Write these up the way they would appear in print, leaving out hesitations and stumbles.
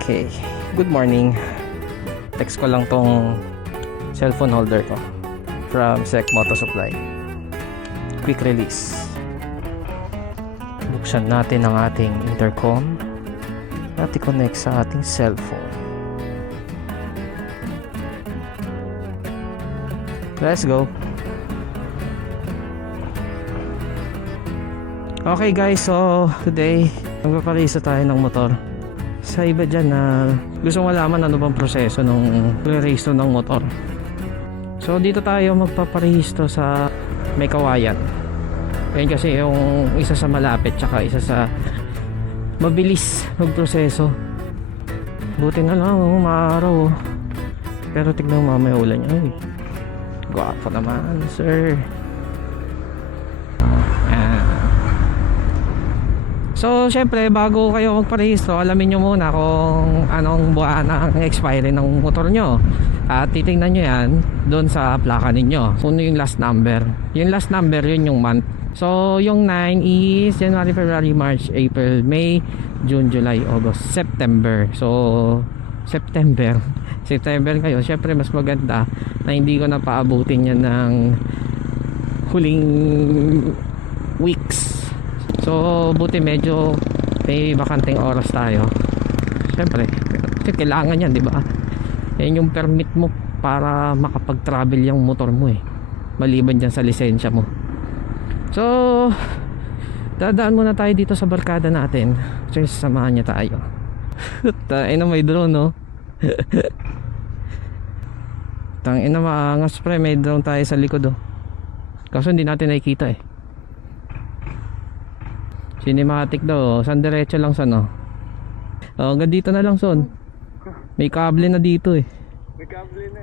Okay, good morning. Text ko lang tong cellphone holder ko from Sec Moto Supply. Quick release. Buksan natin ang ating intercom at i-connect sa ating cellphone. Let's go. Okay guys, so today magpaparisa tayo ng motor. Sa iba dyan na gusto malaman ano bang proseso ng pre-rehistro ng motor. So dito tayo magpaparehistro sa May Kawayan. Ayun kasi yung isa sa malapit tsaka isa sa mabilis magproseso. Buti na lang maaraw. Pero tignan mo mamaya ulan niya. Ay, gwapo naman sir. So, syempre, bago kayo magparehistro, alamin nyo muna kung anong buwan ang expiry ng motor nyo. At titingnan nyo yan doon sa plaka ninyo. Kung yung last number. Yung last number, yun yung month. So, yung 9 is January, February, March, April, May, June, July, August, September. So, September kayo. Syempre, mas maganda na hindi ko na paabutin yan ng huling weeks. So buti medyo may bakanting oras tayo. Siyempre kasi kailangan yan, di ba? Yan yung permit mo para makapag-travel yung motor mo maliban dyan sa lisensya mo. So dadaan muna tayo dito sa barkada natin. Kasi samahan niya tayo. Tangina, may drone no. Tangina, maangas pre, may drone tayo sa likod kaso hindi natin nakikita Cinematic daw. San diretso lang son hanggang dito na lang son. May kable na dito May kable na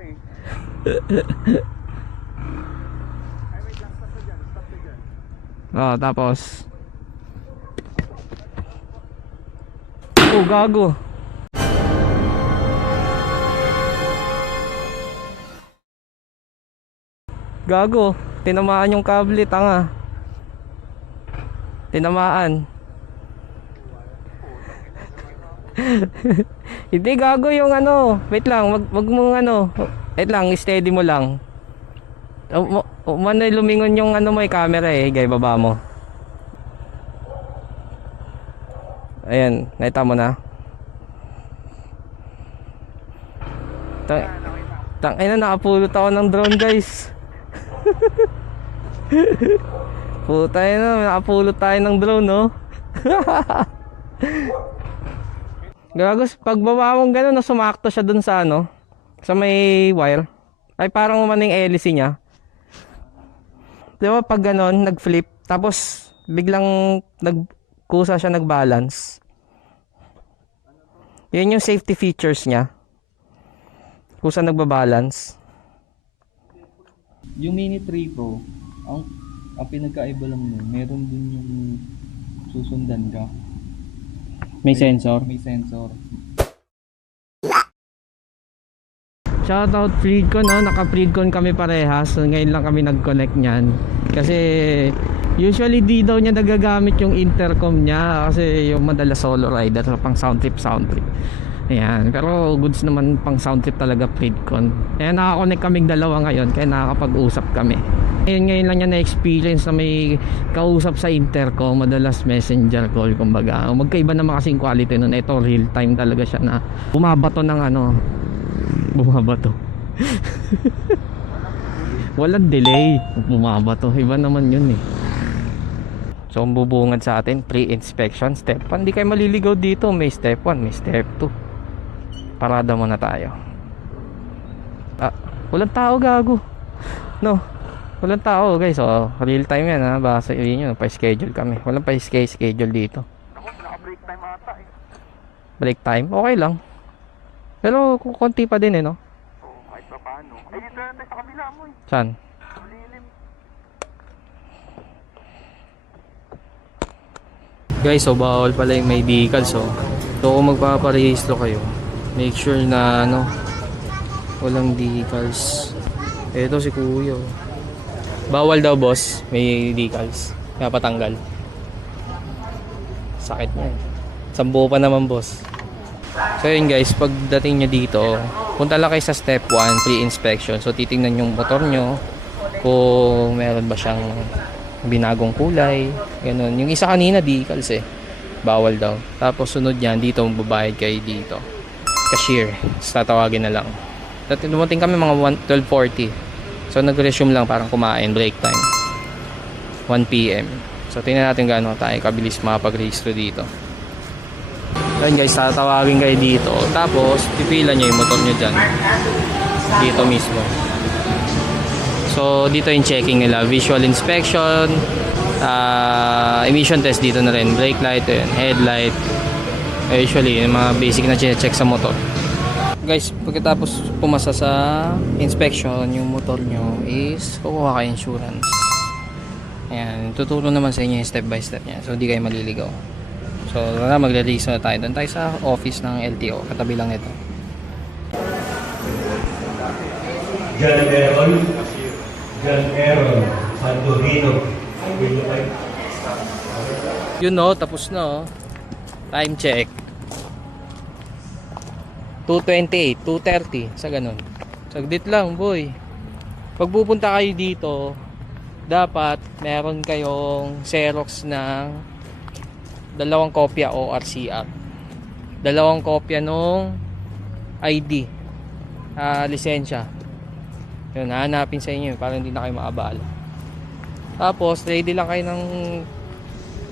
Ay, wait lang. Stop ka dyan. Tapos gago. Gago. Tinamaan yung kable, tanga. Tinamaan. Hindi, gago yung wait lang, wag mong wait lang, steady mo lang. Lumingon yung mo camera gay baba mo. Ayan, nakita mo na. Ayun, nakapulot ako ng drone guys. Puta yun, nakapulot tayo ng drone Gagos, pagbaba mong gano'n, sumakto siya dun sa sa may wire. Ay parang umaning hélice niya. Di ba pag gano'n, nag-flip, tapos biglang nagkusa siya, nag-balance. Yun yung safety features niya. Kusa nagbabalance. Yung Mini 3 Pro, ang pinagkaiba lang nun, meron din yung susundan ka. May sensor? May sensor. Shoutout Freedcon naka-Freedcon kami parehas. Ngayon lang kami nag-connect niyan. Kasi usually di daw niya nagagamit yung intercom niya kasi yung madalas solo rider pang sound trip. Ayan, pero goods naman pang sound trip talaga Freedcon. Ayan, naka-connect kaming dalawa ngayon kaya nakakapag-usap kami. Ngayon lang niya na-experience na may kausap sa intercom, madalas messenger call kumbaga. Magkaiba naman kasing quality nun. Ito real time talaga siya na bumabato ng bumabato. Walang delay, bumabato. Iba naman yun So ang bubungad sa atin, pre-inspection step 1. Hindi kayo maliligaw dito, may step 1, may step 2. Parada muna tayo. Walang tao, gago. No, walang tao guys. Real time yan basta yun yun, pa-schedule kami. Walang pa-schedule dito. Ako, naka-break time ata Break time? Okay lang. Pero konti pa din no? Oo, kahit pa paano. Ay, dito na tayo sa kabila mo Saan? Lilim. Guys, bawal pala yung may decal. So kung magpaparehistro kayo, make sure na walang decals. Ito si kuya bawal daw boss, may decals kaya patanggal. Sakit niya 10 pa naman boss. So yun guys, pagdating nyo dito, punta lang kayo sa step 1, pre-inspection. So titingnan yung motor nyo kung meron ba siyang binagong kulay, ganun. Yung isa kanina decals eh, bawal daw. Tapos sunod yan, dito magbabayad kayo dito, cashier, tatawagin na lang. Dumating kami mga 12:40. So nag-resume lang, parang kumain, break time 1 PM. So tingnan natin gaano tayo kabilis makapag-registro dito. Ayun guys, tatawagin kayo dito. Tapos pipila nyo yung motor nyo dyan, dito mismo. So dito yung checking nila, visual inspection, emission test dito na rin, brake light, headlight. Usually yung mga basic na check sa motor. Guys, pagkatapos pumasa sa inspection yung motor nyo is kukuha kayo insurance. Ayan, tuturo naman sa inyo yung step by step niya, so hindi kayo maliligaw. So magre-release na tayo. Doon tayo sa office ng LTO, katabi lang ito. John Aaron Santorino. Yun no, tapos na oh. Time check 2:28, 2:30, sa ganun. Saglit lang boy. Pag pupunta kayo dito, dapat meron kayong Xerox ng 2 kopya o RCR, 2 kopya nung ID, lisensya. Yun, hanapin sa inyo para hindi na kayo maabala. Tapos ready lang kayo ng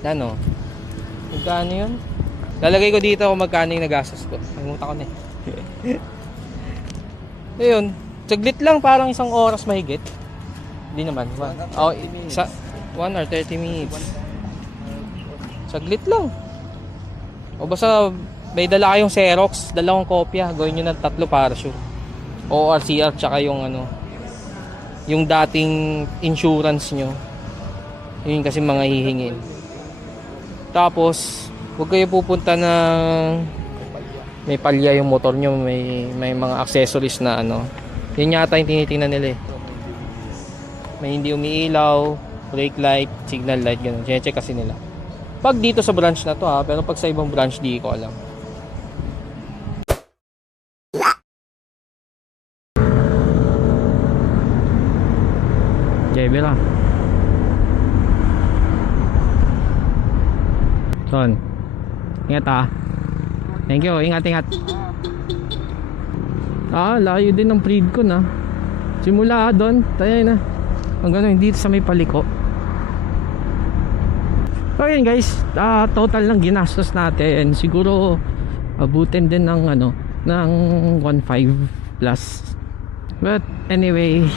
ano, magkano yun? Lalagay ko dito kung magkano yung nagastos ko. Nalimutan ko na eh. Ayun, saglit lang, parang 1 oras mahigit. Hindi naman. 1 or 30 minutes. Saglit lang. O basta may dala kayong Xerox, 2 kopya, gawin nyo ng 3 para sure. O RCR tsaka yung ano, yung dating insurance nyo. Yun kasi mga hihingin. Tapos huwag kayo pupunta ng may palya yung motor nyo, may mga accessories na ano. Yun yata yung tinitingnan nila eh. May hindi umiilaw, brake light, signal light, ganun. Check kasi nila. Pag dito sa branch na to ha, pero pag sa ibang branch di ko alam. JB lang. Son, ingat ha. Thank you, ingat. Layo din ng Freedcon ha. Simula doon, tayo na. Hanggang dito sa may paliko. So yun guys, total lang ginastos natin. Siguro abutin din ng ano, ng 1.5 plus. But anyway,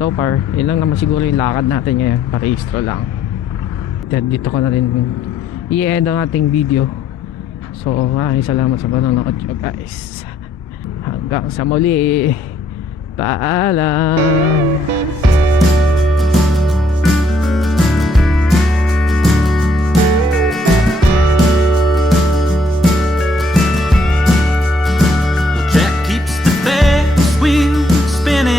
so far, ilang naman siguro yung lakad natin ngayon. Parehistro lang. Dito ko na rin i-end ang ating video. So maraming salamat sa panonood nyo guys. Hanggang sa muli. Paalam.